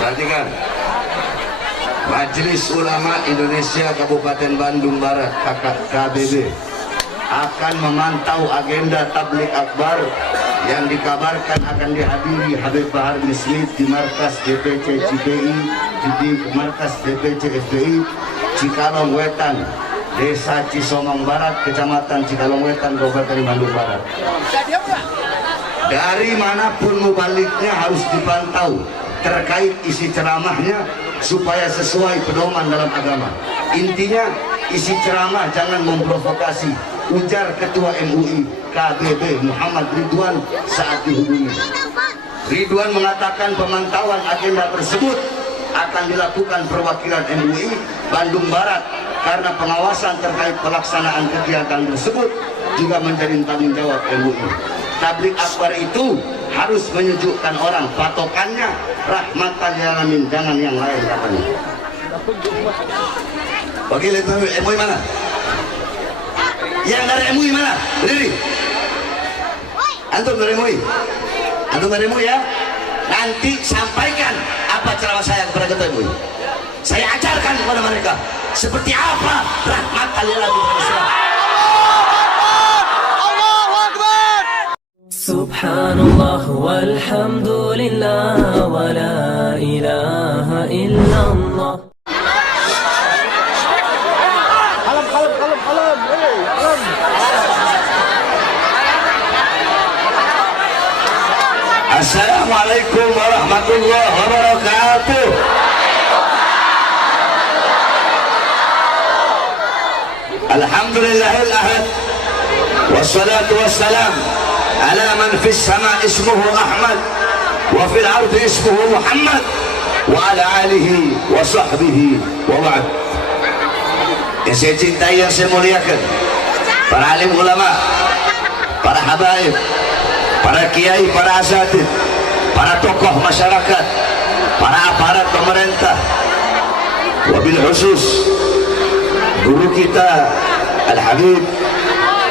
Perhatikan, Majelis Ulama Indonesia Kabupaten Bandung Barat KBB akan memantau agenda tablik akbar yang dikabarkan akan dihadiri Habib Bahar bin Smith di markas DPC CPI, di markas DPC FPI Cikalong Wetan, Desa Cisomong Barat, Kecamatan Cikalong Wetan, Kabupaten Bandung Barat. Dari manapun mubaliknya harus dipantau terkait isi ceramahnya supaya sesuai pedoman dalam agama. Intinya isi ceramah jangan memprovokasi, ujar Ketua MUI KBB Muhammad Ridwan saat dihubungi. Ridwan mengatakan pemantauan agenda tersebut akan dilakukan perwakilan MUI Bandung Barat karena pengawasan terkait pelaksanaan kegiatan tersebut juga menjadi tanggung jawab MUI. Tablik akbar itu harus menyejukkan orang, patokannya rahmatan lil alamin, jangan yang lain katanya. Wakil MUI mana? Yang dari MUI mana? Berdiri. Antum dari MUI? Antum dari MUI ya? Nanti sampaikan apa ceramah saya kepada ketua MUI. Saya ajarkan kepada mereka seperti apa rahmatan lil alamin. Subhanallah walhamdulillah wa la ilaha illallah. Assalamualaikum warahmatullahi wabarakatuh. Alhamdulillahil ahad wassalatu wassalam ala man fis sama ismuhu Ahmad wa fil ardi ismuhu Muhammad wa ala alihi wa sahbihi wa ba'd. Yang saya cintai, yang saya muliakan, para alim ulama, para habaib, para kiai, para asatid, para tokoh masyarakat, para aparat pemerintah, wabil khusus guru kita Al-Habib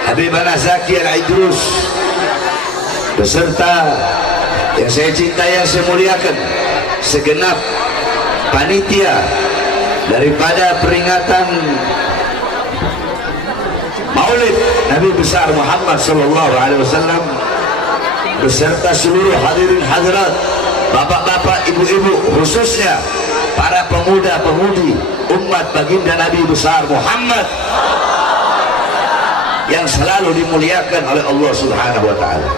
Habibana Zaki Al-Idrus, beserta yang saya cintai, yang saya muliakan, segenap panitia daripada peringatan Maulid Nabi besar Muhammad sallallahu alaihi wasallam, beserta seluruh hadirin hadirat, bapak-bapak, ibu-ibu, khususnya para pemuda-pemudi umat baginda Nabi besar Muhammad yang selalu dimuliakan oleh Allah Subhanahu wa taala.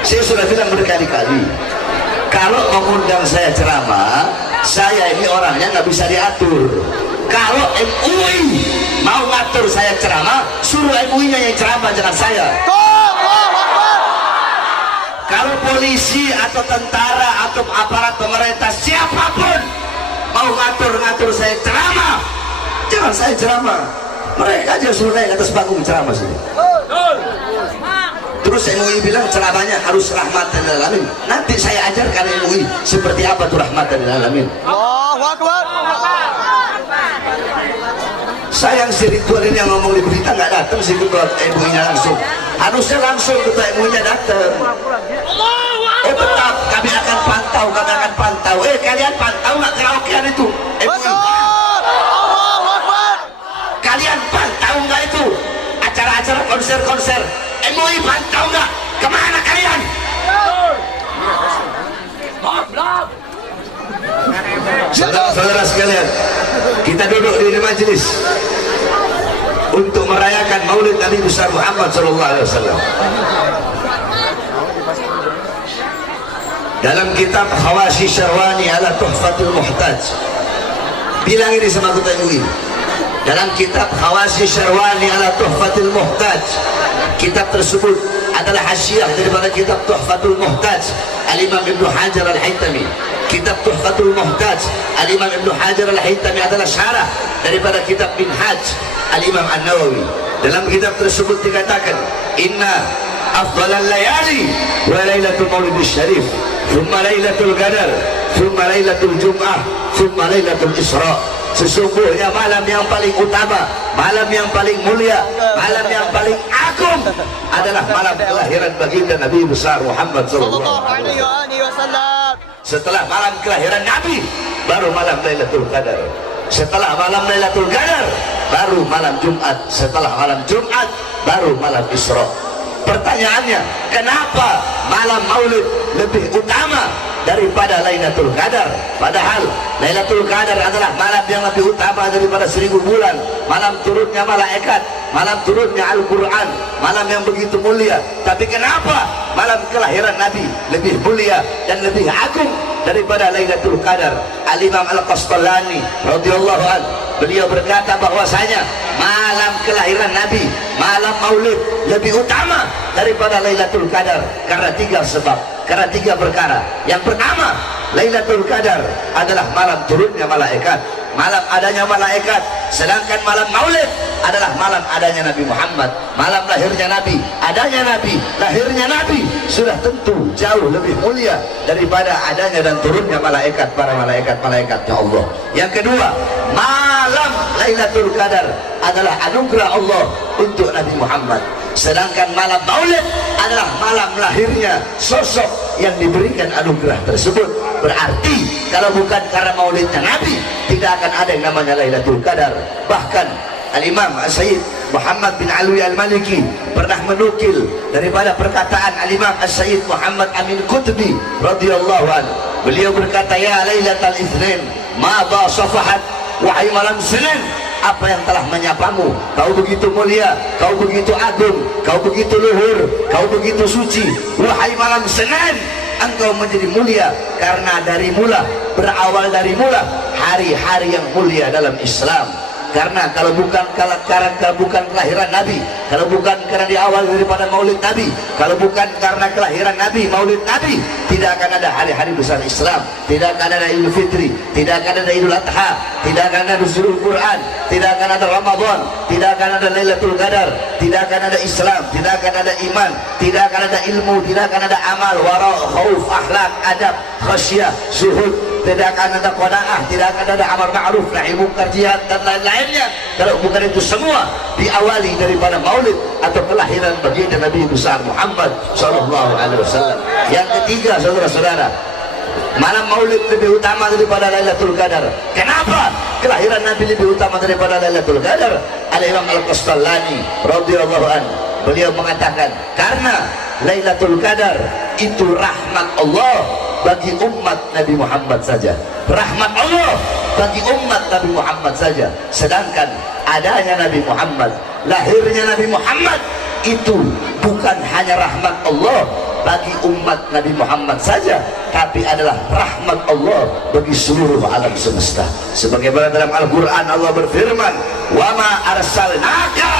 Saya sudah bilang berkali-kali, kalau mengundang saya ceramah, saya ini orangnya nggak bisa diatur. Kalau MUI mau ngatur saya ceramah, suruh MUI-nya yang ceramah, jangan saya. Kalau polisi atau tentara atau aparat pemerintah siapapun mau ngatur saya ceramah, jangan saya ceramah. Mereka aja suruh naik atas panggung ceramah sini. Terus MUI bilang ceramahnya harus rahmatan lil alamin. Nanti saya ajarkan MUI seperti apa tuh rahmatan lil alamin. Allahu Akbar. Sayang si Ridwan ini yang ngomong di berita nggak datang sih ketua MUI-nya langsung. Harusnya langsung ketua MUI-nya datang. Tetap kami akan pantau, kami akan pantau. Kalian pantau nggak karaokean itu? MUI. Kalian pantau nggak itu acara-acara konser-konser? MUI pantau nggak? Kemana kalian? Saudara-saudara sekalian, kita duduk di majelis untuk merayakan Maulid Nabi besar Muhammad SAW. Dalam kitab Hawashi Syarwani ala Tuhfatul Muhtaj, bilang ini sama ketua MUI. Dalam kitab Hawashi Syarwani ala Tuhfatul Muhtaj, kitab tersebut adalah hasyiah daripada kitab Tuhfatul Muhtaj Al-Imam Ibnu Hajar Al-Haytami. Kitab Tuhfatul Muhtaj Al-Imam Ibnu Hajar Al-Haytami adalah syarah daripada kitab Minhaj Al-Imam An-Nawawi. Dalam kitab tersebut dikatakan, inna afdalal layali wa lailatul maulidis syarif, thumma lailatul qadar, thumma lailatul jum'ah, thumma lailatul isra. Sesungguhnya malam yang paling utama, malam yang paling mulia, malam yang paling agung adalah malam kelahiran baginda Nabi besar Muhammad sallallahu alaihi wasallam. setelah malam kelahiran Nabi baru malam Lailatul Qadar. Setelah malam Lailatul Qadar baru malam Jumat. Setelah malam Jumat baru malam Isra. Pertanyaannya, kenapa malam Maulid lebih utama daripada Lailatul Qadar? Padahal Lailatul Qadar adalah malam yang lebih utama daripada 1000 bulan. Malam turunnya malaikat, malam turunnya Al-Quran, malam yang begitu mulia. Tapi kenapa malam kelahiran Nabi lebih mulia dan lebih agung daripada Lailatul Qadar? Al-Imam Al-Qastalani radhiyallahu anhu, beliau berkata bahwasanya malam kelahiran Nabi, malam Maulid lebih utama daripada Lailatul Qadar karena 3 sebab, karena 3 perkara. Yang pertama, Lailatul Qadar adalah malam turunnya malaikat, malam adanya malaikat, sedangkan malam Maulid adalah malam adanya Nabi Muhammad, malam lahirnya Nabi, adanya Nabi, lahirnya Nabi sudah tentu jauh lebih mulia daripada adanya dan turunnya malaikat, para malaikat-malaikatnya Allah. Yang kedua, malam Lailatul Qadar adalah anugerah Allah untuk Nabi Muhammad, sedangkan malam Maulid adalah malam lahirnya sosok yang diberikan anugerah tersebut. Berarti kalau bukan karena maulidnya Nabi, tidak akan ada yang namanya Lailatul Qadar. Bahkan Al-Imam Sayyid Muhammad bin Alwi Al-Maliki pernah menukil daripada perkataan Al-Imam Sayyid Muhammad Amin Qutbi radhiyallahu anhu. Beliau berkata, ya Lailatul Itsnin ma ba safahat, wahai malam Senin, apa yang telah menyapamu? Kau begitu mulia, kau begitu agung, kau begitu luhur, kau begitu suci. Wahai malam Senin, engkau menjadi mulia karena dari mula, berawal dari mula hari-hari yang mulia dalam Islam. Karena kalau bukan kelahiran Nabi, kalau bukan karena di awal daripada Maulid Nabi, kalau bukan karena kelahiran Nabi, Maulid Nabi, tidak akan ada hari-hari besar Islam, tidak akan ada Idul Fitri, tidak akan ada Idul Adha, tidak akan ada Nuzulul Quran, tidak akan ada Ramadan, tidak akan ada Lailatul Qadar, tidak akan ada Islam, tidak akan ada iman, tidak akan ada ilmu, tidak akan ada amal, wara, khauf, akhlak, adab, khasyah, zuhud, tidak akan ada qanaah, tidak akan ada amar ma'ruf, nahi munkar, jihad dan lain-lainnya. Kalau bukan itu semua diawali daripada Maulid atau kelahiran baginda Nabi besar Muhammad sallallahu alaihi wasallam. Yang ketiga, saudara-saudara, malam Maulid lebih utama daripada Lailatul Qadar. Kenapa kelahiran Nabi lebih utama daripada Lailatul Qadar? Al-Imam Al-Qastalani radhiyallahu anhu, beliau mengatakan, karena Lailatul Qadar itu rahmat Allah bagi umat Nabi Muhammad saja, rahmat Allah bagi umat Nabi Muhammad saja. Sedangkan adanya Nabi Muhammad, lahirnya Nabi Muhammad itu bukan hanya rahmat Allah bagi umat Nabi Muhammad saja, tapi adalah rahmat Allah bagi seluruh alam semesta. Sebagaimana dalam Al-Quran Allah berfirman, wa ma arsalnaka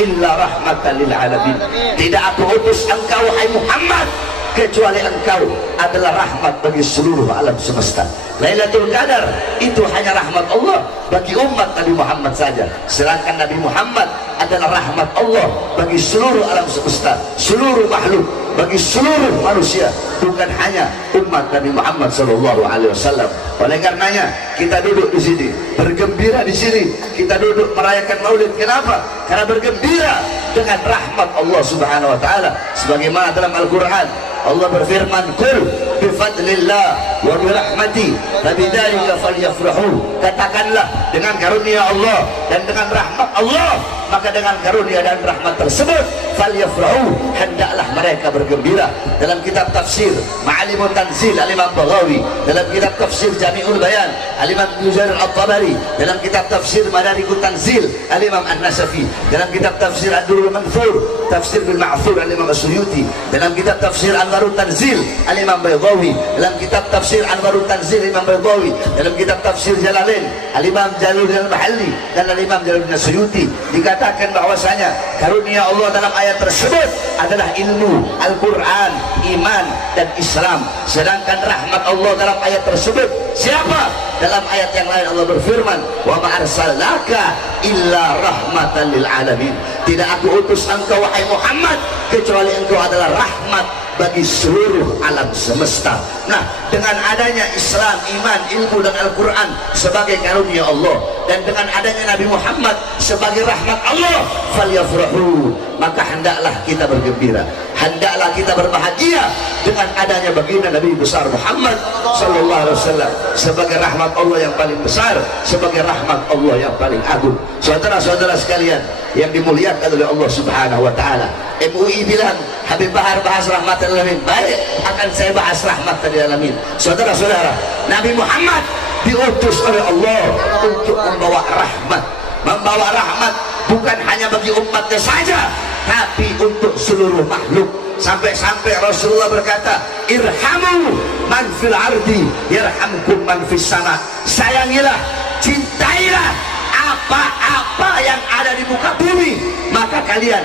illa rahmatan lil alamin. Tidak aku utus engkau wahai Muhammad kecuali engkau adalah rahmat bagi seluruh alam semesta. Lailatul Qadar itu hanya rahmat Allah bagi umat Nabi Muhammad saja, sedangkan Nabi Muhammad adalah rahmat Allah bagi seluruh alam semesta, seluruh makhluk, bagi seluruh manusia, bukan hanya umat Nabi Muhammad sallallahu alaihi wasallam. Oleh karenanya kita duduk di sini, bergembira di sini, kita duduk merayakan Maulid. Kenapa? Karena bergembira dengan rahmat Allah Subhanahu wa taala. Sebagaimana dalam Al-Qur'an Allah berfirman, "Qul bi fadlillah wa bi rahmati fabidzalika falyafrahu." Katakanlah, dengan karunia Allah dan dengan rahmat Allah, maka dengan karunia dan rahmat tersebut falyafrahu, hendaklah mereka bergembira. Dalam kitab tafsir Ma'alimut Tanzil Al-Imam Baghawi, dalam kitab tafsir Jami'ul Bayan Al-Imam Ibnu Jarir At-Tabari, dalam kitab tafsir Madarikut Tanzil Al-Imam An-Nasafi, dalam kitab tafsir Ad-Durrul Manthur Tafsir bil Ma'thur Al-Imam As-Suyuti, dalam kitab tafsir Anwarut Tanzil Al-Imam Baydawi, dalam kitab tafsir Anwarut Tanzil Imam Baydawi, dalam kitab tafsir Jalalain Al-Imam Jalaluddin Al-Mahalli dan Al-Imam Jalaluddin As-Suyuti, dikatakan bahwasanya karunia Allah dalam ayat tersebut adalah ilmu, Al-Quran, iman dan Islam. Sedangkan rahmat Allah dalam ayat tersebut siapa? Dalam ayat yang lain Allah berfirman, wa ma arsalnaka illa rahmatan lil alamin. Tidak aku utus engkau wahai Muhammad kecuali engkau adalah rahmat bagi seluruh alam semesta. Nah, dengan adanya Islam, iman, ilmu dan Al-Quran sebagai karunia Allah, dan dengan adanya Nabi Muhammad sebagai rahmat Allah, falyafrahu, maka hendaklah kita bergembira, hendaklah kita berbahagia dengan adanya baginda Nabi besar Muhammad sallallahu alaihi wasallam sebagai rahmat Allah yang paling besar, sebagai rahmat Allah yang paling agung. Saudara-saudara sekalian yang dimuliakan oleh Allah Subhanahu wa taala, MUI bilang Habib Bahar bahas rahmat lil alamin, baik, akan saya bahas rahmat lil alamin. Saudara-saudara, Nabi Muhammad diutus oleh Allah untuk membawa rahmat bukan hanya bagi umatnya saja, tapi untuk seluruh makhluk. Sampai-sampai Rasulullah berkata, irhamu man fil ardi yarhamkum man fis sama. Sayangilah, cintailah apa-apa yang ada di muka bumi, maka kalian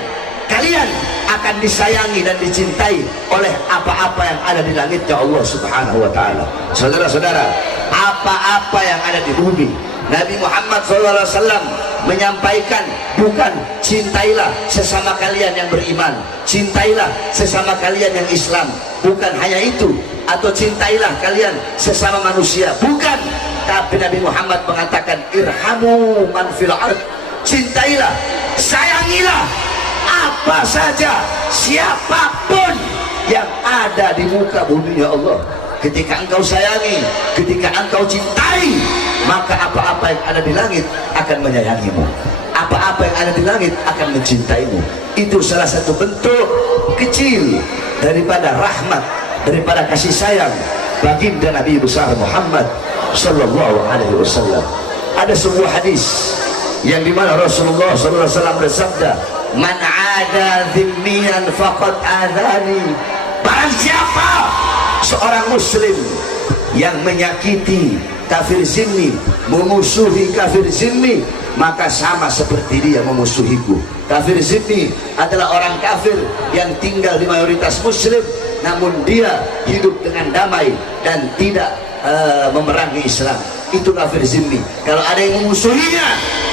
akan disayangi dan dicintai oleh apa-apa yang ada di langitnya Allah Subhanahu wa taala. Saudara-saudara, apa-apa yang ada di bumi, Nabi Muhammad SAW menyampaikan bukan cintailah sesama kalian yang beriman, cintailah sesama kalian yang Islam, bukan hanya itu, atau cintailah kalian sesama manusia, bukan, tapi Nabi Muhammad mengatakan irhamu man fil ard, cintailah, sayangilah apa saja, siapapun yang ada di muka bumi ya Allah. Ketika engkau sayangi, ketika engkau cintai, maka apa-apa yang ada di langit akan menyayangimu, apa-apa yang ada di langit akan mencintaimu. Itu salah satu bentuk kecil daripada rahmat, daripada kasih sayang baginda Nabi besar Muhammad sallallahu alaihi wasallam. Ada sebuah hadis yang dimana Rasulullah sallallahu alaihi wasallam bersabda, man ada dhimmiyan faqad adani. Barang siapa seorang muslim yang menyakiti kafir zimmi, memusuhi kafir zimmi, maka sama seperti dia memusuhiku. Kafir zimmi adalah orang kafir yang tinggal di mayoritas muslim, namun dia hidup dengan damai dan tidak memerangi Islam. Itu kafir zimmi. Kalau ada yang memusuhinya,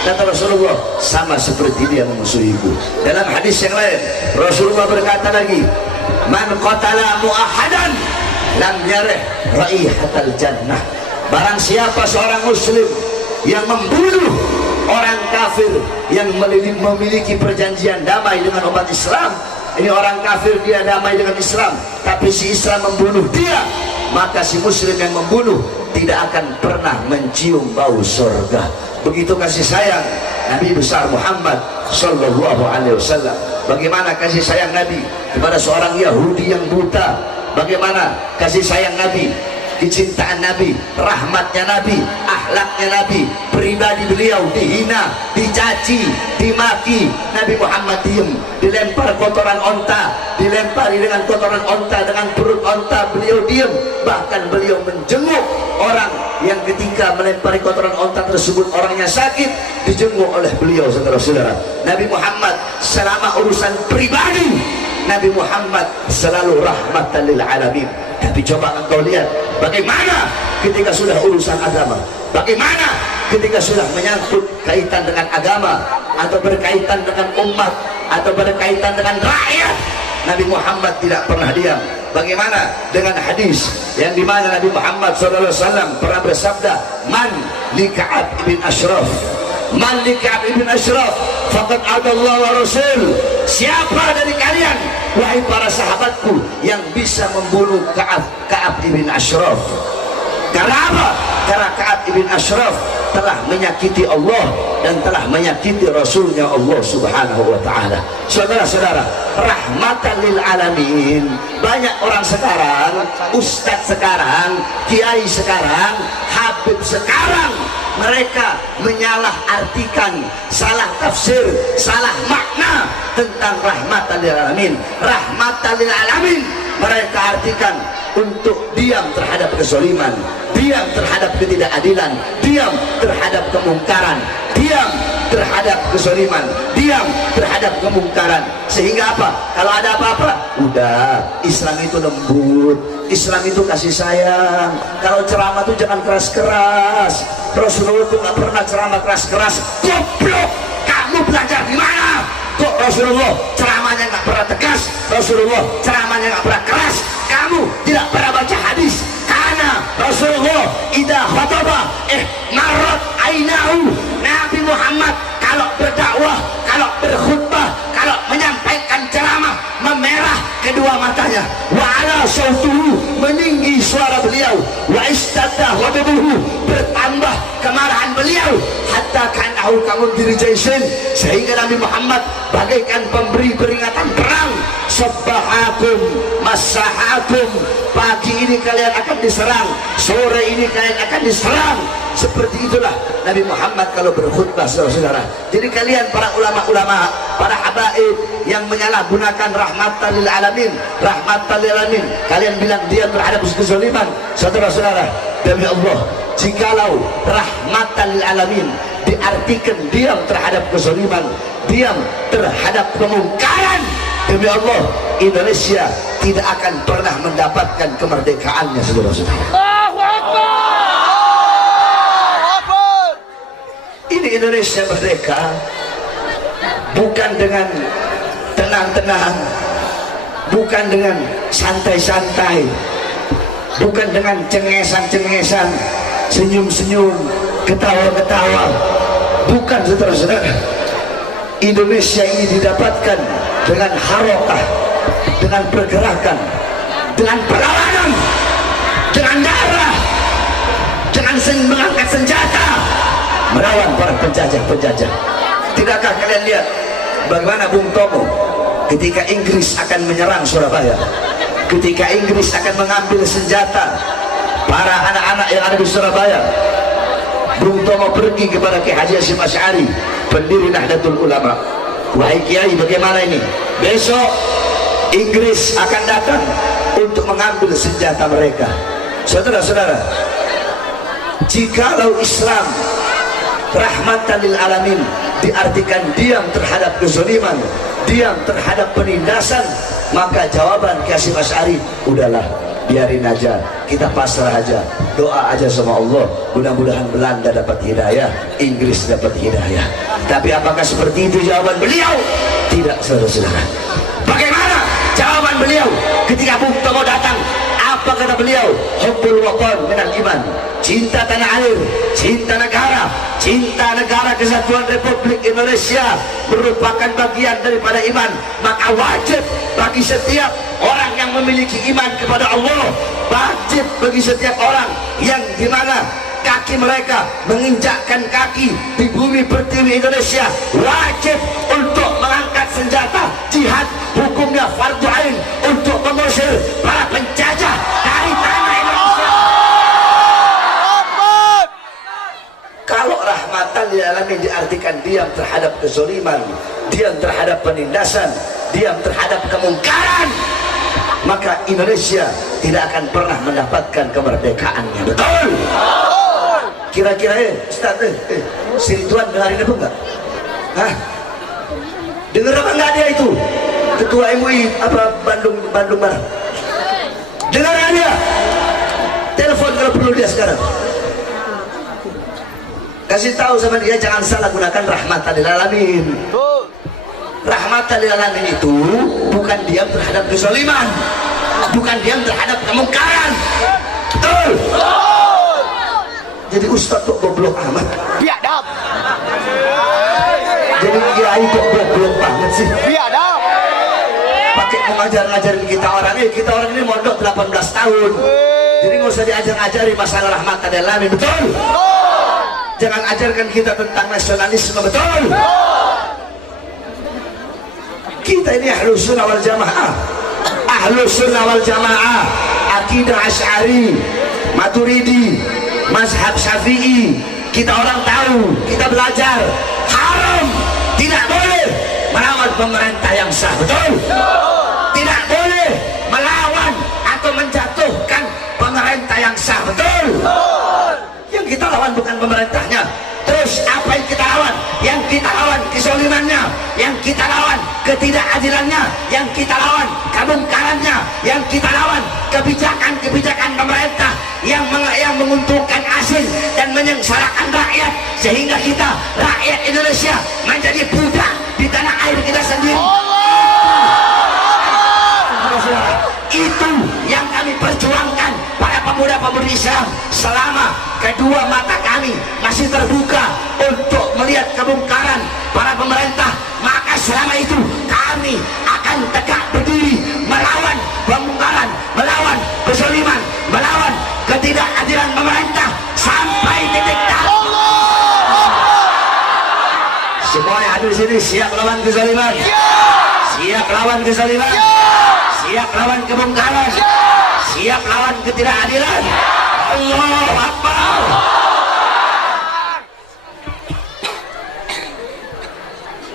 kata Rasulullah, sama seperti dia memusuhiku. Dalam hadis yang lain Rasulullah berkata lagi, man qatala mu'ahadan lam yarih raihatal jannah. Barang siapa seorang muslim yang membunuh orang kafir yang memiliki perjanjian damai dengan umat Islam, ini orang kafir, dia damai dengan Islam, tapi si Islam membunuh dia, maka si muslim yang membunuh tidak akan pernah mencium bau surga. Begitu kasih sayang Nabi besar Muhammad sallallahu alaihi wasallam. Bagaimana kasih sayang Nabi kepada seorang Yahudi yang buta, bagaimana kasih sayang Nabi, kecintaan Nabi, rahmatnya Nabi, akhlaknya Nabi, pribadi beliau dihina, dicaci, dimaki, Nabi Muhammad diem, dilempar kotoran onta, dilempari dengan kotoran onta, dengan perut onta, beliau diem. Bahkan beliau menjenguk orang yang ketika melempari kotoran onta tersebut orangnya sakit, dijenguk oleh beliau. Saudara-saudara, Nabi Muhammad selama urusan pribadi, Nabi Muhammad selalu rahmatan lil alamin. Tapi coba engkau lihat bagaimana ketika sudah urusan agama, bagaimana ketika sudah menyangkut kaitan dengan agama, atau berkaitan dengan umat, atau berkaitan dengan rakyat, Nabi Muhammad tidak pernah diam. Bagaimana dengan hadis yang dimana Nabi Muhammad SAW pernah bersabda, man li Ka'ab ibn Ashraf, man li Ka'ab ibn Ashraf faqad adallahu wa rasul. Siapa dari kalian, wahai para sahabatku, yang bisa membunuh Ka'ab ibn Ashraf? Karena apa? Karena Ka'ab ibn Ashraf telah menyakiti Allah dan telah menyakiti Rasulnya Allah Subhanahu wa ta'ala. Saudara-saudara, rahmatan lil alamin. Banyak orang sekarang, ustadz sekarang, kiai sekarang, habib sekarang, mereka menyalah artikan, salah tafsir, salah makna tentang rahmatan lil alamin. Rahmatan lil alamin mereka artikan untuk diam terhadap kezaliman, diam terhadap ketidakadilan, diam terhadap kemungkaran, diam terhadap kezaliman, diam terhadap kemungkaran. Sehingga apa? Kalau ada apa-apa, udah, Islam itu lembut, Islam itu kasih sayang. Kalau ceramah itu jangan keras-keras. Rasulullah itu gak pernah ceramah keras-keras. Goblok, kamu belajar di mana? Kok Rasulullah ceramahnya gak pernah tegas, Rasulullah ceramahnya gak pernah keras? Kamu tidak pernah baca hadis. Karena Rasulullah idza khataba marrat ainahu. Nabi Muhammad kalau berdakwah, kalau berkhutbah, kalau menyampaikan ceramah, memerah kedua matanya, wa ala sautuhu, meninggi suara beliau, wa istadda ghadabuhu, bertambah kemarahan beliau, hatta kanahu kamundiri jaisin, sehingga Nabi Muhammad bagaikan pemberi peringatan perang. Sabbahakum masahakum, pagi ini kalian akan diserang, sore ini kalian akan diserang. Seperti itulah Nabi Muhammad kalau berkhutbah, saudara-saudara. Jadi kalian para ulama-ulama, para habaib yang menyalahgunakan rahmatan lil alamin, rahmatan lil alamin, kalian bilang diam terhadap kezaliman, saudara-saudara. Demi Allah, jikalau rahmatan lil alamin diartikan diam terhadap kezaliman, diam terhadap kemungkaran, demi Allah, Indonesia tidak akan pernah mendapatkan kemerdekaannya, saudara-saudara. Ini Indonesia merdeka bukan dengan tenang-tenang, bukan dengan santai-santai, bukan dengan cengesan-cengesan, senyum-senyum, ketawa-ketawa, bukan, saudara-saudara. Indonesia ini didapatkan dengan harokah, dengan pergerakan, dengan perlawanan, dengan darah, dengan mengangkat senjata, melawan para penjajah-penjajah. Tidakkah kalian lihat bagaimana Bung Tomo ketika Inggris akan menyerang Surabaya, ketika Inggris akan mengambil senjata para anak-anak yang ada di Surabaya, Bung Tomo pergi kepada Kiai Haji Hasyim Asy'ari, pendiri Nahdlatul Ulama. Wahai Kiai, bagaimana ini? Besok Inggris akan datang untuk mengambil senjata mereka. Saudara-saudara, jikalau Islam rahmatan lil alamin diartikan diam terhadap kezaliman, diam terhadap penindasan, maka jawaban Kiai Hasyim Asy'ari, udahlah, biarin aja, kita pasrah aja, doa aja sama Allah, mudah-mudahan Belanda dapat hidayah, Inggris dapat hidayah. Tapi apakah seperti itu jawaban beliau? Tidak, saudara-saudara. Bagaimana jawaban beliau ketika Bung Tomo datang? Apa kata beliau? Hubbul watan minal iman, cinta tanah air, cinta negara kesatuan Republik Indonesia merupakan bagian daripada iman. Maka wajib bagi setiap orang yang memiliki iman kepada Allah, wajib bagi setiap orang yang dimana kaki mereka menginjakkan kaki di bumi pertiwi Indonesia, wajib untuk mengangkat senjata jihad, hukumnya fardu ain, untuk mengusir para penjajah dari tanah Indonesia. Kalau rahmatan lil alamin diartikan diam terhadap kezaliman, diam terhadap penindasan, diam terhadap kemungkaran, maka Indonesia tidak akan pernah mendapatkan kemerdekaannya. Betul? Kira-kira Ustaz, si Ridwan dengarin apa enggak? Hah? Dengar apa enggak dia itu? Ketua MUI apa Bandung Barat. Dengar dia. Telepon kalau perlu dia sekarang. Kasih tahu sama dia jangan salah gunakan rahmatan lil alamin. Rahmatan lil alamin itu bukan diam terhadap kezaliman, bukan diam terhadap kemungkaran. Betul? Jadi Ustaz kok goblok amat? Biadab. Jadi kiai kok goblok banget sih? Biadab. Pakai mengajar-ngajarin kita orang ini mondok 18 tahun. Jadi nggak usah diajar-ajari masalah rahmatan lil alamin. Betul? Jangan ajarkan kita tentang nasionalisme. Betul? Kita ini ahlus sunnah wal jamaah, ahlus sunnah wal jamaah, akidah Asy'ari, Maturidi, mazhab Syafi'i. Kita orang tahu, kita belajar, haram, tidak boleh melawan pemerintah yang sah. Betul? Tidak boleh melawan atau menjatuhkan pemerintah yang sah. Betul? Yang kita lawan bukan pemerintahnya. Terus apa yang kita lawan? Yang kita lawan kezalimannya, yang kita lawan ketidakadilannya, yang kita lawan kemungkarannya, yang kita lawan kebijakan-kebijakan pemerintah yang menguntungkan asing dan menyengsarakan rakyat, sehingga kita rakyat Indonesia menjadi budak di tanah air kita sendiri. Itu yang kami perjuangkan, para pemuda-pemudi Islam, selama kedua mata kami masih terbuka untuk melihat kemungkaran para pemerintah. Maka selama itu kami akan tegak berdiri melawan pembungkaman, melawan kezaliman, melawan ketidakadilan pemerintah sampai titik darah. Semua yang hadir di sini siap lawan kezaliman, siap lawan kezaliman, siap lawan kebongkaran, siap lawan ketidakadilan. Allahu Akbar.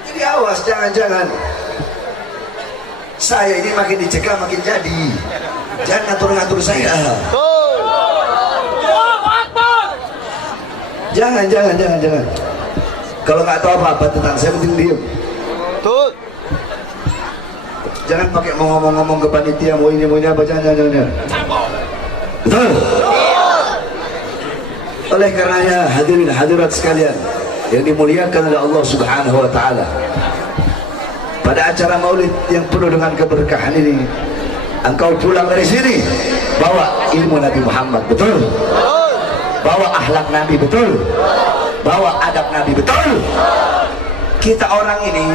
Jadi awas, jangan-jangan saya ini makin dicegah makin jadi. Jangan ngatur-ngatur saya. Jangan. Kalau nggak tahu apa-apa tentang saya, penting diem. Jangan pakai mau ngomong-ngomong ke panitia mau ini apa, jangan. Betul. Oleh karenanya hadirin hadirat sekalian yang dimuliakan oleh Allah Subhanahu wa taala, pada acara maulid yang penuh dengan keberkahan ini, engkau pulang dari sini bawa ilmu Nabi Muhammad, betul? Bawa akhlak Nabi, betul? Bawa adab Nabi, betul? Kita orang ini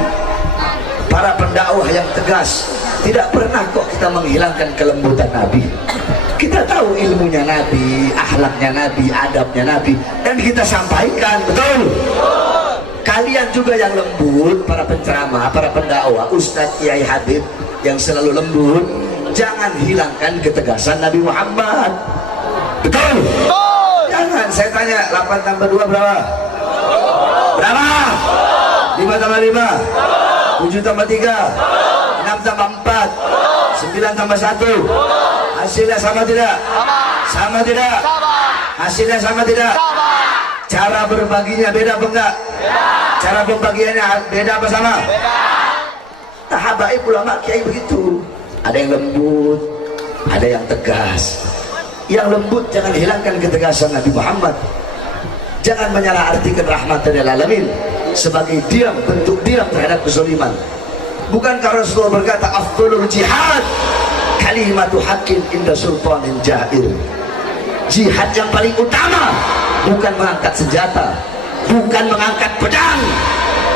para pendakwah yang tegas, tidak pernah kok kita menghilangkan kelembutan Nabi. Kita tahu ilmunya Nabi, akhlaknya Nabi, adabnya Nabi, dan kita sampaikan, betul? Kalian juga yang lembut, para penceramah, para pendakwah, Ustadz Kiai Habib yang selalu lembut, jangan hilangkan ketegasan Nabi Muhammad, betul? Jangan. Saya tanya, 8 tambah 2 berapa? Berapa? 5 tambah 5, 7 tambah 3, 6 tambah 4, 9 tambah 1. Hasilnya sama tidak? Sama tidak? Hasilnya sama tidak? Cara berbaginya beda apa enggak? Cara pembagiannya beda apa sama? Nah, habaib ulama kiai begitu. Ada yang lembut, ada yang tegas. Yang lembut jangan hilangkan ketegasan Nabi Muhammad. Jangan menyalahartikan rahmatan lil alamin sebagai diam, bentuk diam terhadap kezaliman. Bukankah Rasulullah berkata afdhalul jihad kalimatu haqqin inda sultanin jahir. Jihad yang paling utama bukan mengangkat senjata, bukan mengangkat pedang,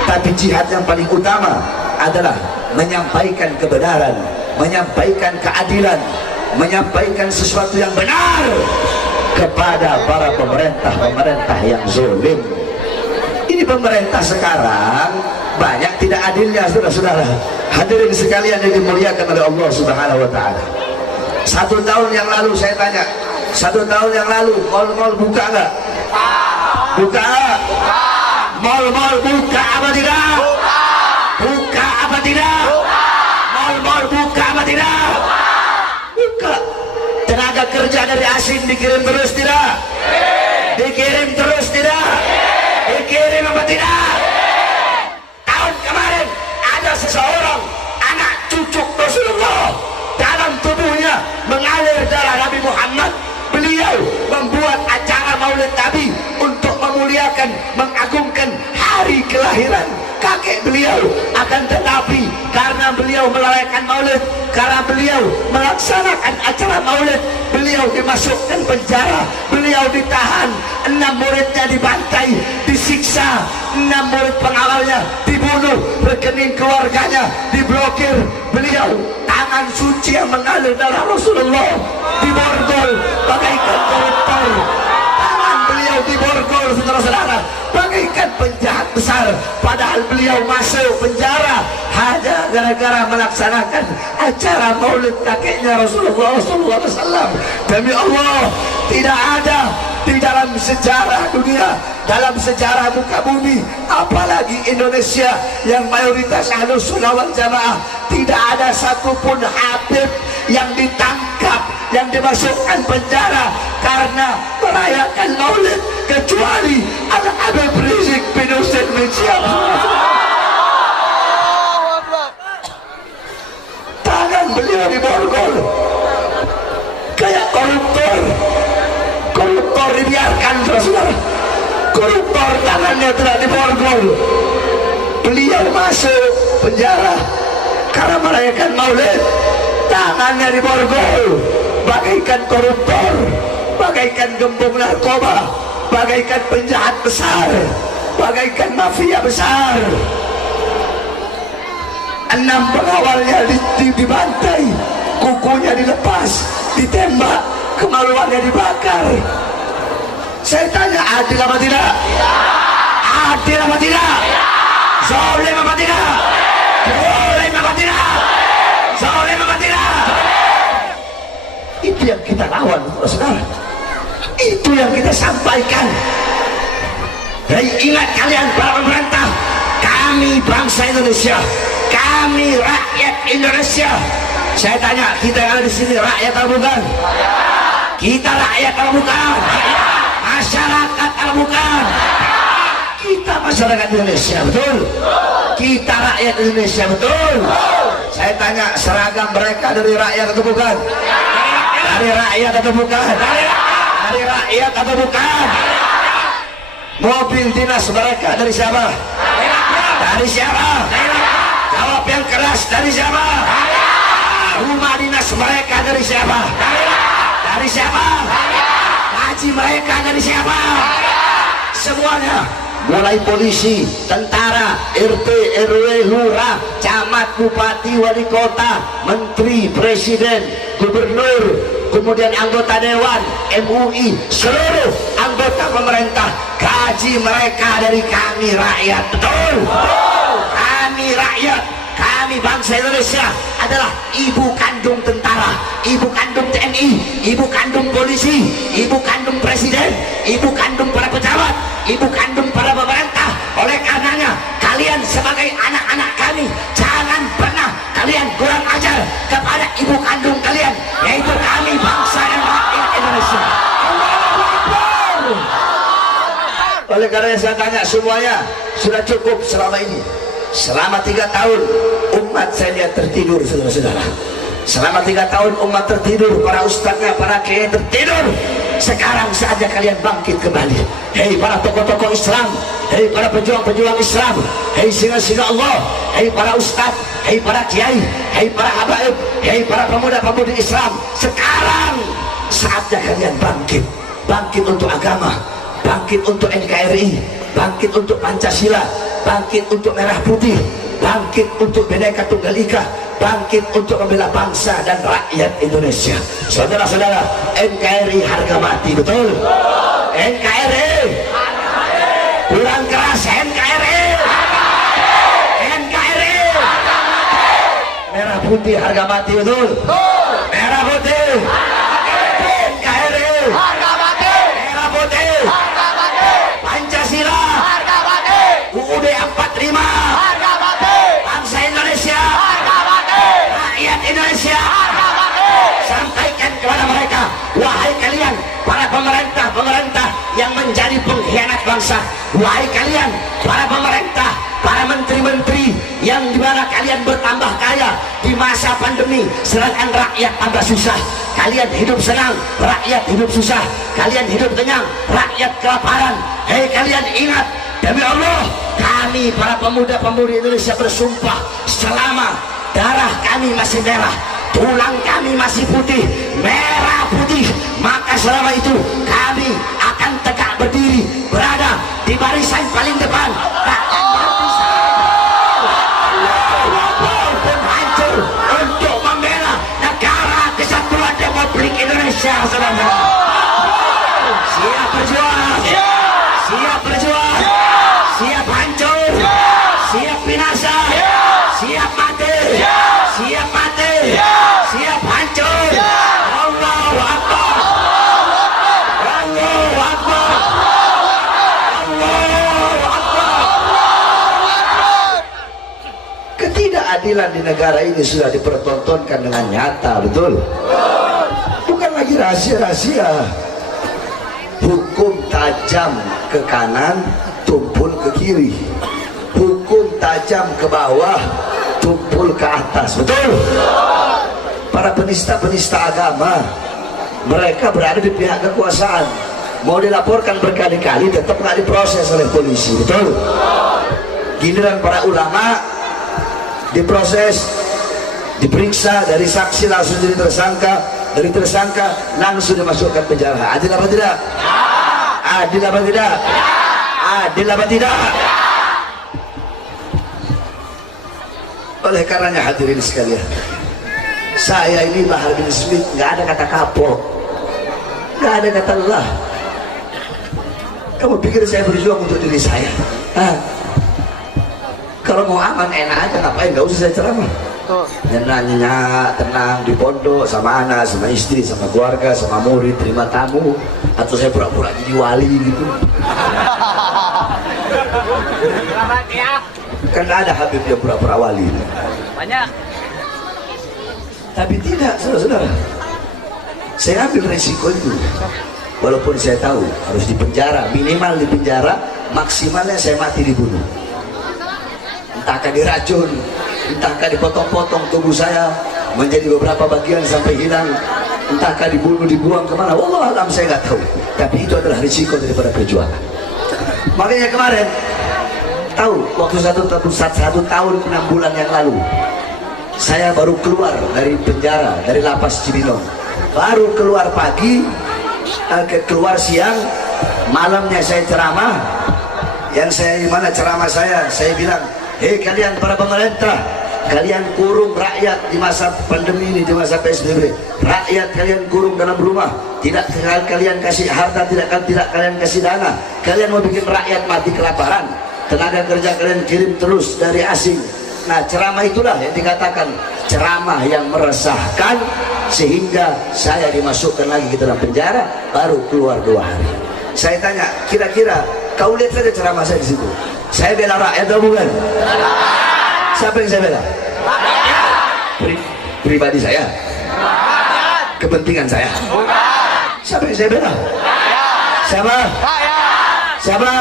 tapi jihad yang paling utama adalah menyampaikan kebenaran, menyampaikan keadilan, menyampaikan sesuatu yang benar kepada para pemerintah yang zalim. Ini pemerintah sekarang banyak tidak adilnya, saudara-saudara. Hadirin sekalian yang dimuliakan oleh Allah Subhanahu wa taala. 1 tahun yang lalu saya tanya, 1 tahun yang lalu mal-mal buka enggak? Buka enggak? Mal-mal buka apa tidak? Buka apa tidak? Mal-mal buka apa tidak? Buka. Tenaga kerja dari asing dikirim terus tidak? Dikirim terus tidak? Dikirim apa tidak? Tahun kemarin ada seseorang anak cucu Rasulullah, dalam tubuhnya mengalir darah Nabi Muhammad. Beliau membuat acara maulid Nabi untuk memuliakan, mengagungkan hari kelahiran kakek beliau. Akan tetapi karena beliau melalaikan maulid, karena beliau melaksanakan acara maulid, beliau dimasukkan penjara, beliau ditahan, 6 muridnya dibantai, disiksa, 6 murid pengawalnya dibunuh, rekening keluarganya diblokir, beliau tangan suci yang mengalir darah Rasulullah diborgol bagaikan koruptor. Tangan beliau diborgol, saudara-saudara, bagaikan penjahat besar, padahal beliau masuk penjara hanya gara-gara melaksanakan acara maulid kakeknya Rasulullah SAW. Demi Allah, tidak ada di dalam sejarah dunia, dalam sejarah muka bumi, apalagi Indonesia yang mayoritas Ahlus Sunnah wal Jamaah, tidak ada satupun habib yang ditangkap, yang dimasukkan penjara karena merayakan maulid, kecuali ada Habib Rizik bin Husain bin Syihab. Tangan beliau diborgol kayak koruptor. Koruptor dibiarkan, saudara. Koruptor tangannya telah diborgol. Beliau masuk penjara karena merayakan maulid, tangannya diborgol bagaikan koruptor, bagaikan gembong narkoba, bagaikan penjahat besar, bagaikan mafia besar. 6 pengawalnya dibantai, kukunya dilepas, ditembak, kemaluannya dibakar. Saya tanya, adil apa tidak? Adil apa tidak? Zalim apa tidak? Zalim apa tidak? Zalim apa tidak? Itu yang kita lawan, saudara. Itu yang kita sampaikan. Hei, ingat kalian para pemerintah, kami bangsa Indonesia, kami rakyat Indonesia. Saya tanya, kita yang ada di sini rakyat atau bukan? Kita rakyat atau bukan? Masyarakat atau bukan? Kita masyarakat Indonesia, betul? Kita rakyat Indonesia, betul? Saya tanya, seragam mereka dari rakyat atau bukan? Dari rakyat atau bukan? Dari rakyat atau bukan? Mobil dinas mereka dari siapa? Dari siapa? Jawab yang keras, dari siapa? Rumah dinas mereka dari siapa? Dari siapa? Gaji mereka dari siapa? Semuanya, mulai polisi, tentara, RT, RW, lurah, camat, bupati, wali kota, menteri, presiden, gubernur, kemudian anggota dewan, MUI, seluruh anggota pemerintah, gaji mereka dari kami rakyat, betul? Kami rakyat, kami bangsa Indonesia adalah ibu kandung tentara, ibu kandung TNI, ibu kandung polisi, ibu kandung presiden, ibu kandung para pejabat, ibu kandung para pemerintah. Oleh karenanya, kalian sebagai anak-anak kami, jangan pernah kalian kurang ajar kepada ibu kandung kalian, yaitu kami bangsa dan rakyat Indonesia. Oleh karena saya tanya semuanya, sudah cukup selama ini? Selama 3 tahun umat saya lihat tertidur, saudara-saudara. Selama 3 tahun umat tertidur, para ustadznya, para kiai tertidur. Sekarang saja kalian bangkit kembali. Hei para tokoh-tokoh Islam, hei para pejuang-pejuang Islam, hei singa-singa Allah, hei para ustadz, hei para kiai, hei para habaib, hei para pemuda-pemudi Islam. Sekarang saatnya kalian bangkit. Bangkit untuk agama, bangkit untuk NKRI, bangkit untuk Pancasila, bangkit untuk merah putih, bangkit untuk Bhinneka Tunggal Ika, bangkit untuk membela bangsa dan rakyat Indonesia. Saudara-saudara, NKRI harga mati, betul? NKRI kurang keras, NKRI, NKRI merah putih harga mati, betul? Merah putih, NKRI merah putih, Pancasila, UUD 45, bangsa Indonesia, rakyat Indonesia. Sampaikan kepada mereka, wahai kalian para pemerintah yang menjadi pengkhianat bangsa, wahai kalian para pemerintah, para menteri-menteri yang dimana kalian bertambah kaya di masa pandemi, sedangkan rakyat tambah susah. Kalian hidup senang, rakyat hidup susah. Kalian hidup kenyang, rakyat kelaparan. Hei, kalian ingat, demi Allah, kami para pemuda-pemudi Indonesia bersumpah, selama darah kami masih merah, tulang kami masih putih, merah putih, maka selama itu kami akan tegak berdiri, berada di barisan paling depan, bahkan hancur untuk membela negara kesatuan Republik Indonesia. Saudara-saudara, siap berjuang, siap berjuang, siap hancur, siap binasa, siap mati, siap mati, siap hancur. Allahu Akbar, Allahu Akbar, Allahu Akbar. Ketidakadilan di negara ini sudah dipertontonkan dengan nyata, betul? Bukan lagi rahasia-rahasia. Hukum tajam ke kanan, tumpul ke kiri. Hukum tajam ke bawah, tumpul ke atas, betul? Para penista-penista agama, mereka berada di pihak kekuasaan, mau dilaporkan berkali-kali tetap nggak diproses oleh polisi, betul? Giliran para ulama diproses, diperiksa, dari saksi langsung jadi tersangka, dari tersangka langsung dimasukkan penjara. Adil apa tidak? Adil apa tidak? Adil apa tidak? Oleh karenanya hadirin sekalian, Saya ini Bahar bin Smith, nggak ada kata kapok, nggak ada kata lelah. Kamu pikir saya berjuang untuk diri saya? Hah? Kalau mau aman enak aja, ngapain? Nggak usah saya ceramah. Nyenyak, tenang di pondok sama anak, sama istri, sama keluarga, sama murid, terima tamu, atau saya pura-pura jadi wali gitu. Kan ada Habib yang pura-pura wali. Banyak. Tapi tidak, saudara-saudara. Saya ambil resiko itu. Walaupun saya tahu harus dipenjara, minimal dipenjara, maksimalnya saya mati dibunuh. Entahkah diracun, entahkah dipotong-potong tubuh saya menjadi beberapa bagian sampai hilang, entahkah dibunuh, dibuang kemana, wallah alam saya nggak tahu. Tapi itu adalah risiko daripada perjuangan. Makanya kemarin tahu waktu satu tahun 6 bulan yang lalu saya baru keluar dari penjara, dari lapas Cibinong, baru keluar pagi, keluar siang, malamnya saya ceramah. Yang saya gimana ceramah saya bilang, hei kalian para pemerintah, kalian kurung rakyat di masa pandemi ini, di masa PSBB. Rakyat kalian kurung dalam rumah, tidak kalian kasih harta, tidak kalian kasih dana. Kalian mau bikin rakyat mati kelaparan, tenaga kerja kalian kirim terus dari asing. Nah, ceramah itulah yang dikatakan ceramah yang meresahkan, sehingga saya dimasukkan lagi ke dalam penjara, baru keluar 2 hari. Saya tanya, kira-kira kau lihat saja ceramah saya di situ, saya bela rakyat atau bukan? Siapa yang saya bela? Pribadi saya? Kepentingan saya? Siapa yang saya bela? Siapa? Siapa?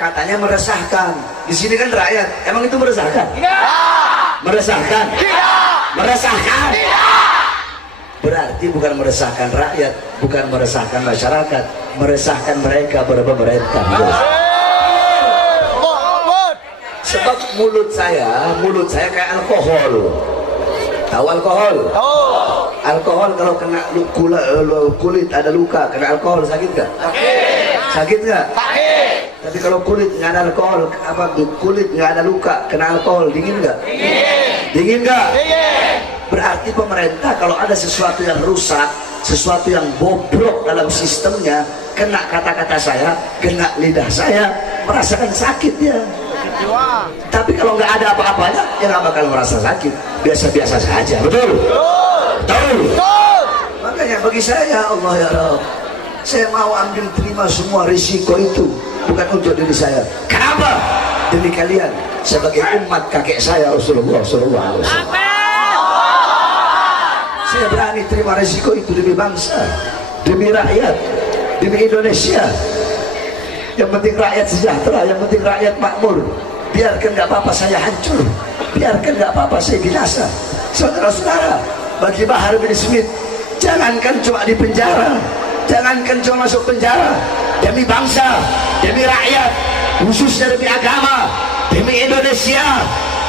Katanya meresahkan. Di sini kan rakyat. Emang itu meresahkan? Meresahkan? Meresahkan? Berarti bukan meresahkan rakyat, bukan meresahkan masyarakat, meresahkan mereka pada pemerintah. Sebab mulut saya kayak alkohol. Tahu alkohol? Alkohol kalau kena kulit ada luka, kena alkohol sakit gak? Sakit gak? Tapi kalau kulit nggak ada alkohol, kulit nggak ada luka, kena alkohol, dingin nggak? Dingin nggak? Berarti pemerintah kalau ada sesuatu yang rusak, sesuatu yang bobrok dalam sistemnya, kena kata-kata saya, kena lidah saya, merasakan sakit ya. Tapi kalau nggak ada apa-apanya, ya nggak bakal merasa sakit, biasa-biasa saja. Betul? Betul. Makanya bagi saya, ya Allah ya Rabb, saya mau ambil terima semua risiko itu, bukan untuk diri saya. Kenapa? Demi kalian, sebagai umat kakek saya Rasulullah SAW. Saya berani terima risiko itu demi bangsa, demi rakyat, demi Indonesia. Yang penting rakyat sejahtera, yang penting rakyat makmur. Biarkan nggak apa-apa saya hancur, biarkan nggak apa-apa saya binasa. Saudara-saudara, bagi Bahar bin Smith, jangankan cuma di penjara, jangankan cuma masuk penjara, demi bangsa, demi rakyat, khususnya demi agama, demi Indonesia,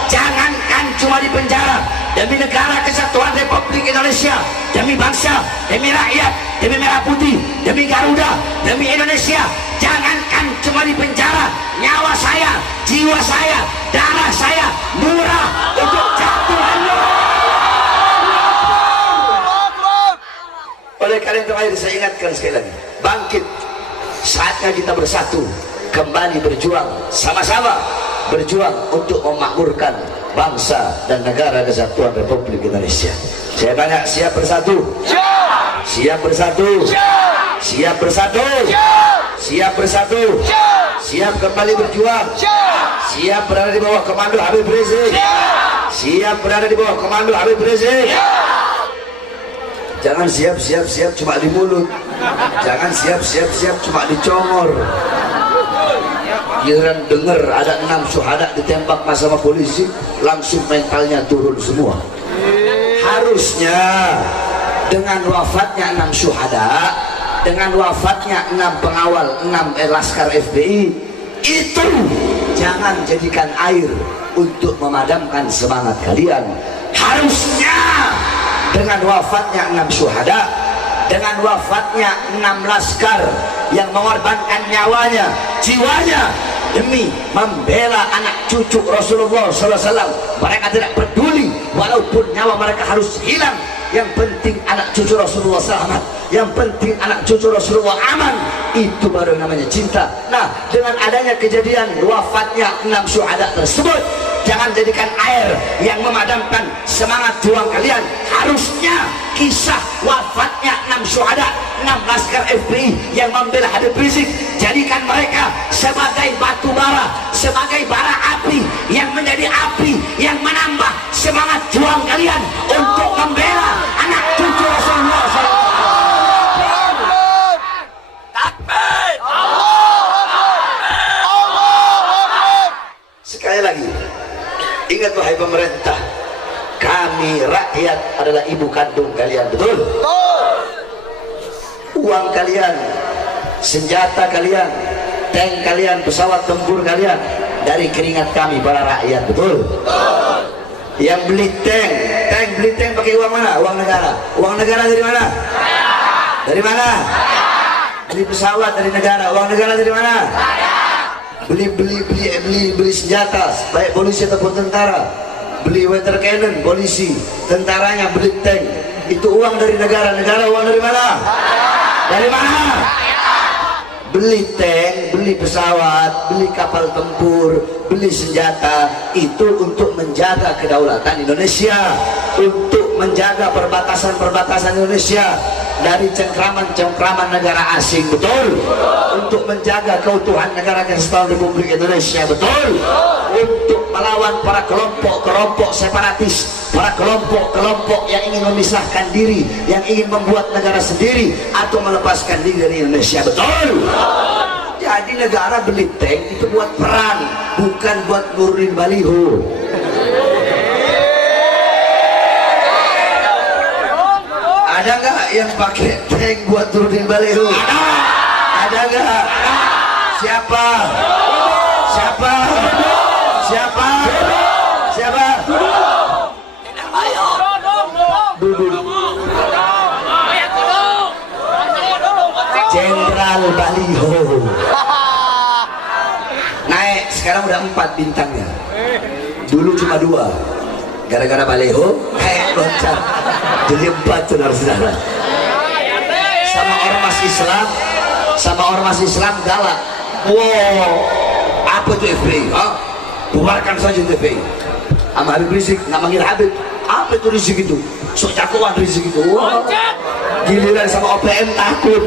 jangankan cuma di penjara, demi negara kesatuan Republik Indonesia, demi bangsa, demi rakyat, demi Merah Putih, demi Garuda, demi Indonesia, jangankan cuma di penjara, nyawa saya, jiwa saya, darah saya murah untuk jatuh. Oleh karena itu mari saya ingatkan sekali lagi, bangkit, saatnya kita bersatu, kembali berjuang, sama-sama berjuang untuk memakmurkan bangsa dan negara kesatuan Republik Indonesia. Saya tanya, siap bersatu? Siap bersatu? Siap bersatu? Siap bersatu? Siap kembali berjuang? Siap berada di bawah komando Habib Rizik? Siap berada di bawah komando Habib Rizik? Jangan siap-siap cuma di mulut, jangan siap-siap cuma dicongor. Giliran dengar ada 6 syuhada ditembak sama polisi, langsung mentalnya turun semua. Harusnya dengan wafatnya 6 syuhada, dengan wafatnya 6 pengawal, 6 laskar FBI, itu jangan jadikan air untuk memadamkan semangat kalian. Harusnya dengan wafatnya 6 syuhada, dengan wafatnya 6 laskar yang mengorbankan nyawanya, jiwanya demi membela anak cucu Rasulullah SAW, mereka tidak peduli walaupun nyawa mereka harus hilang, yang penting anak cucu Rasulullah selamat, yang penting anak cucu Rasulullah aman. Itu baru namanya cinta. Nah, dengan adanya kejadian wafatnya 6 syuhada tersebut, jangan jadikan air yang memadamkan semangat juang kalian. Harusnya kisah wafatnya 6 syuhada, 6 laskar FPI yang membela Habib Rizik, jadikan mereka sebagai batu bara, sebagai bara api yang menjadi api yang menambah semangat juang kalian untuk membela anak cucu Rasulullah SAW. Sekali lagi, ingat wahai pemerintah, kami rakyat adalah ibu kandung kalian, betul? Uang kalian, senjata kalian, tank kalian, pesawat tempur kalian dari keringat kami para rakyat, betul? Yang beli tank pakai uang mana? Uang negara. Uang negara dari mana? Dari mana? Beli pesawat dari negara. Uang negara dari mana? Beli senjata, baik polisi ataupun tentara. Beli water cannon, polisi, tentaranya beli tank. Itu uang dari negara. Negara uang dari mana? Dari mana? Beli tank, beli pesawat, beli kapal tempur, beli senjata, itu untuk menjaga kedaulatan Indonesia, untuk menjaga perbatasan-perbatasan Indonesia dari cengkraman-cengkraman negara asing, betul? Untuk menjaga keutuhan negara kesatuan Republik Indonesia, betul? Untuk melawan para kelompok-kelompok separatis, para kelompok-kelompok yang ingin memisahkan diri, yang ingin membuat negara sendiri atau melepaskan diri dari Indonesia, betul? Jadi negara beli tank itu buat perang, bukan buat nurunin baliho. Ada nggak yang pakai tank buat turunin baliho? Ada nggak? Siapa? Siapa? Siapa? Siapa? Jenderal Baliho. Naik, sekarang udah 4 bintangnya. Dulu cuma 2. Gara-gara Baliho, kayak loncat. Jadi 4, saudara-saudara. Sama ormas Islam galak. Wow, apa itu FPI? Bubarkan saja itu FPI. Sama Habib Rizik, nggak manggil Habib. Apa itu Rizik itu? Sok jagoan Rizik itu. Wow. Giliran sama OPM takut.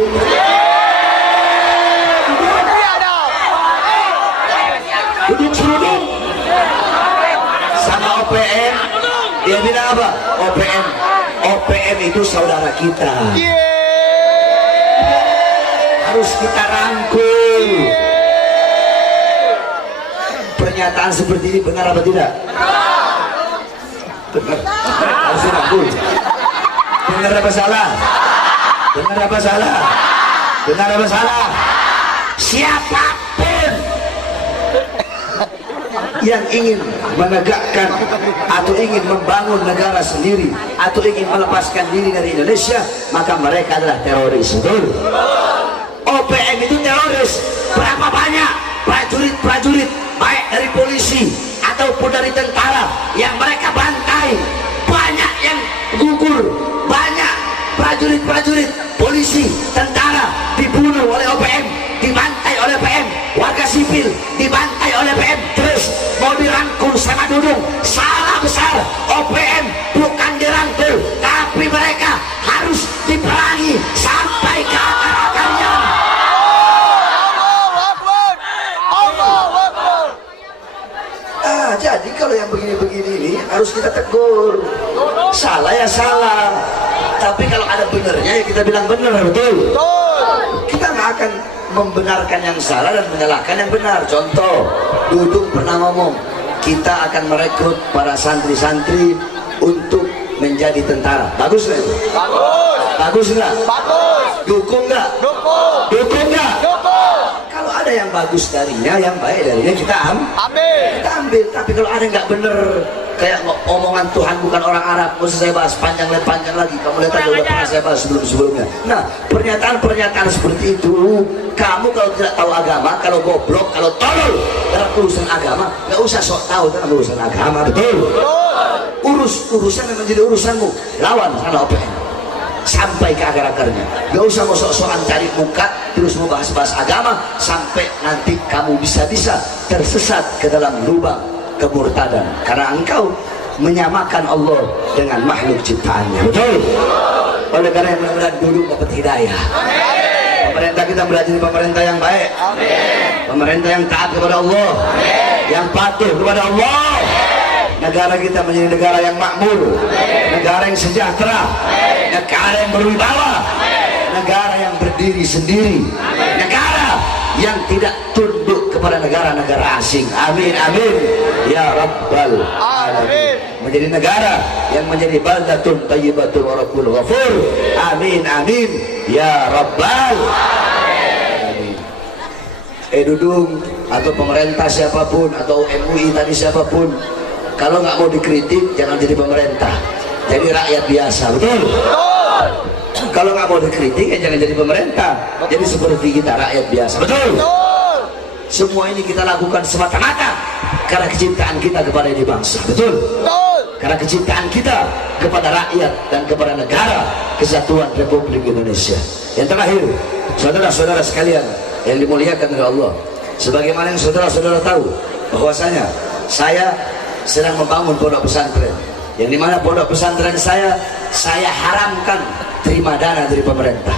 Duduk seruduk. Sama OPM, dia bilang apa? OPM itu saudara kita. Harus kita rangkul. Pernyataan seperti ini benar apa tidak? Benar. Harus dirangkul. Benar apa salah? Benar apa salah? Benar apa salah? Siapapun yang ingin menegakkan atau ingin membangun negara sendiri atau ingin melepaskan diri dari Indonesia, maka mereka adalah teroris, betul? OPM itu teroris. Berapa banyak prajurit-prajurit baik dari polisi ataupun dari tentara yang mereka bantai, banyak yang gugur, banyak prajurit-prajurit polisi, tentara dibunuh oleh OPM, dibantai oleh OPM, warga sipil dibantai oleh OPM, terus mau dirangkul sama Dudung. Salah besar. OPM bukan dirangkul, tapi mereka harus diperangi sampai ke akar-akarnya. Jadi kalau yang begini-begini ini harus kita tegur. Salah ya salah, tapi kalau ada benernya ya kita bilang benar, betul? Kita nggak akan membenarkan yang salah dan menyalahkan yang benar. Contoh, Dudung pernah ngomong, kita akan merekrut para santri-santri untuk menjadi tentara. Bagus nggak itu? Bagus nggak? Dukung nggak? Dukung nggak? Kalau ada yang bagus darinya, yang baik darinya, kita ambil. Tapi kalau ada yang nggak bener, kayak omongan Tuhan bukan orang Arab, mau saya bahas panjang lagi. Kamu lihat aja, udah pernah saya bahas sebelumnya. Nah, pernyataan seperti itu, kamu kalau tidak tahu agama, kalau goblok, kalau tolol dalam urusan agama, nggak usah sok tahu dalam urusan agama, betul? urus urusan yang menjadi urusanmu, lawan sana OPM sampai ke akar-akarnya. Gak usah mau sok-sokan cari muka terus mau bahas-bahas agama sampai nanti kamu bisa-bisa tersesat ke dalam lubang kemurtadan karena engkau menyamakan Allah dengan makhluk ciptaannya. Betul? Oleh karena yang mudah-mudahan dulu dapat hidayah. Pemerintah kita menjadi pemerintah yang baik. Pemerintah yang taat kepada Allah, yang patuh kepada Allah. Negara kita menjadi negara yang makmur, negara yang sejahtera, negara yang berwibawa, negara yang berdiri sendiri, negara yang tidak tunduk kepada negara-negara asing. Amin amin ya rabbal alamin. Menjadi negara yang menjadi baldatun thayyibatun wa rabbul ghafur. Amin amin ya rabbal alamin. Dudung atau pemerintah siapapun atau MUI tadi siapapun, kalau nggak mau dikritik jangan jadi pemerintah, jadi rakyat biasa. Betul? Kalau nggak mau dikritik ya jangan jadi pemerintah, jadi seperti kita rakyat biasa. Betul? Semua ini kita lakukan semata-mata karena kecintaan kita kepada ini bangsa. Betul? Karena kecintaan kita kepada rakyat dan kepada negara kesatuan Republik Indonesia. Yang terakhir, saudara-saudara sekalian yang dimuliakan oleh Allah, sebagaimana yang saudara-saudara tahu bahwasanya saya sedang membangun pondok pesantren, yang dimana pondok pesantren saya haramkan terima dana dari pemerintah.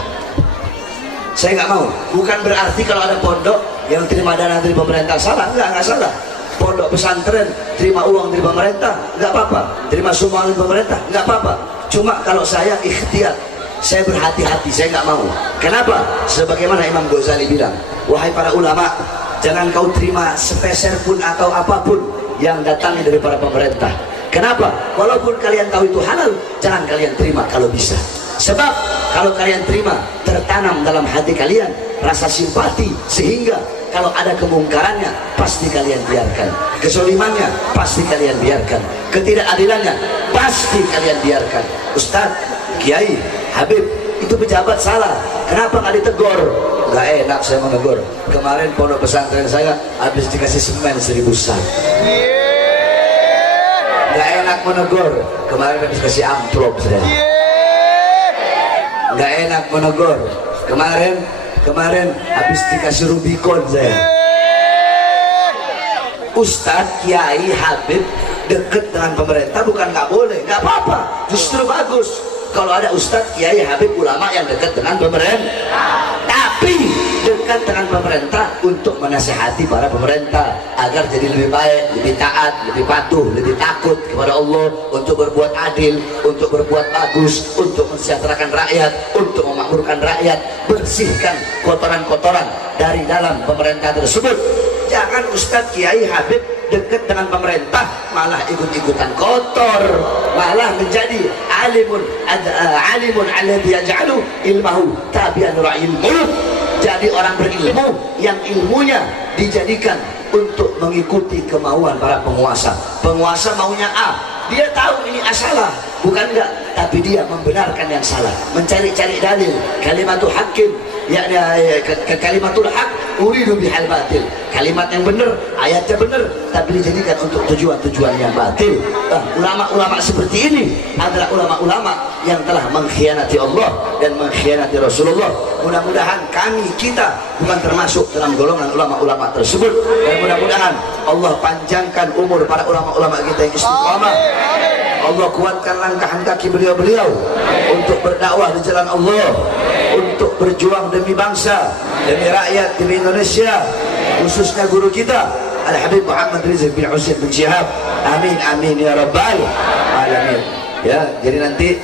Saya nggak mau. Bukan berarti kalau ada pondok yang terima dana dari pemerintah salah, nggak salah. Pondok pesantren terima uang dari pemerintah nggak apa-apa, terima sumbangan dari pemerintah nggak apa-apa. Cuma kalau saya ikhtiar, saya berhati-hati, saya nggak mau. Kenapa? Sebagaimana Imam Ghazali bilang, wahai para ulama, jangan kau terima sepeser pun atau apapun yang datang dari para pemerintah. Kenapa? Walaupun kalian tahu itu halal, jangan kalian terima kalau bisa. Sebab kalau kalian terima, tertanam dalam hati kalian rasa simpati, sehingga kalau ada kemungkarannya pasti kalian biarkan, kezalimannya pasti kalian biarkan, ketidakadilannya pasti kalian biarkan. Ustadz, Kiai, Habib, itu pejabat salah, kenapa nggak ditegur? Nggak enak saya menegur. Kemarin pondok pesantren saya habis dikasih semen 1000 sak. Nggak enak menegur, kemarin habis kasih amplop saya. Nggak enak menegur, kemarin habis dikasih Rubicon saya. Ustadz, Kiai, Habib deket dengan pemerintah bukan nggak boleh, nggak apa-apa, justru bagus kalau ada Ustadz, Kiai, Habib, ulama yang dekat dengan pemerintah. Tapi dekat dengan pemerintah untuk menasihati para pemerintah agar jadi lebih baik, lebih taat, lebih patuh, lebih takut kepada Allah, untuk berbuat adil, untuk berbuat bagus, untuk mensejahterakan rakyat, untuk memakmurkan rakyat, bersihkan kotoran-kotoran dari dalam pemerintah tersebut. Jangan Ustadz, Kiai, Habib dekat dengan pemerintah malah ikut-ikutan kotor, malah menjadi alimun alladhi yaj'alu ilmahu tabi'an ra'il muluk, jadi orang berilmu yang ilmunya dijadikan untuk mengikuti kemauan para penguasa. Penguasa maunya A, dia tahu ini A salah, bukan enggak, tapi dia membenarkan yang salah, mencari-cari dalil. Kalimatul hakim, yakni kalimatul haq uridu bihal batil, kalimat yang benar, ayatnya benar, tapi dijadikan untuk tujuan-tujuan yang batil. Ulama-ulama seperti ini adalah ulama-ulama yang telah mengkhianati Allah dan mengkhianati Rasulullah. Mudah-mudahan kita bukan termasuk dalam golongan ulama-ulama tersebut, dan mudah-mudahan Allah panjangkan umur para ulama-ulama kita yang istiqamah. Allah kuatkan langkah kaki beliau-beliau untuk berdakwah di jalan Allah, untuk berjuang demi bangsa, demi rakyat, demi Indonesia, khususnya guru kita Al-Habib Muhammad Rizq bin Husain bin Syihab. Amin amin ya rabbal alamin. Ya, jadi nanti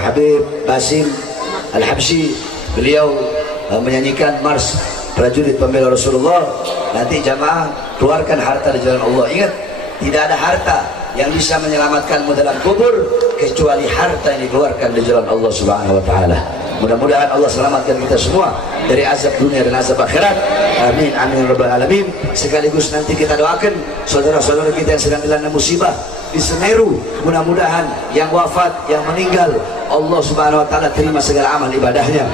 Habib Basim Al-Habsyi beliau menyanyikan mars prajurit pembela Rasulullah. Nanti jamaah keluarkan harta di jalan Allah. Ingat, tidak ada harta yang bisa menyelamatkanmu dalam kubur kecuali harta yang dikeluarkan di jalan Allah Subhanahu wa taala. Mudah-mudahan Allah selamatkan kita semua dari azab dunia dan azab akhirat. Amin amin rabbal alamin. Sekaligus nanti kita doakan saudara-saudara kita yang sedang dilanda musibah di Semeru. Mudah-mudahan yang wafat, yang meninggal, Allah Subhanahu wa taala terima segala amal ibadahnya.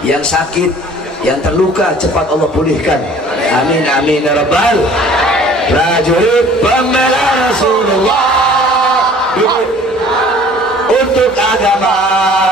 Yang sakit, yang terluka, cepat Allah pulihkan. Amin amin ya rabbal. Prajurit pembela Rasulullah, untuk agama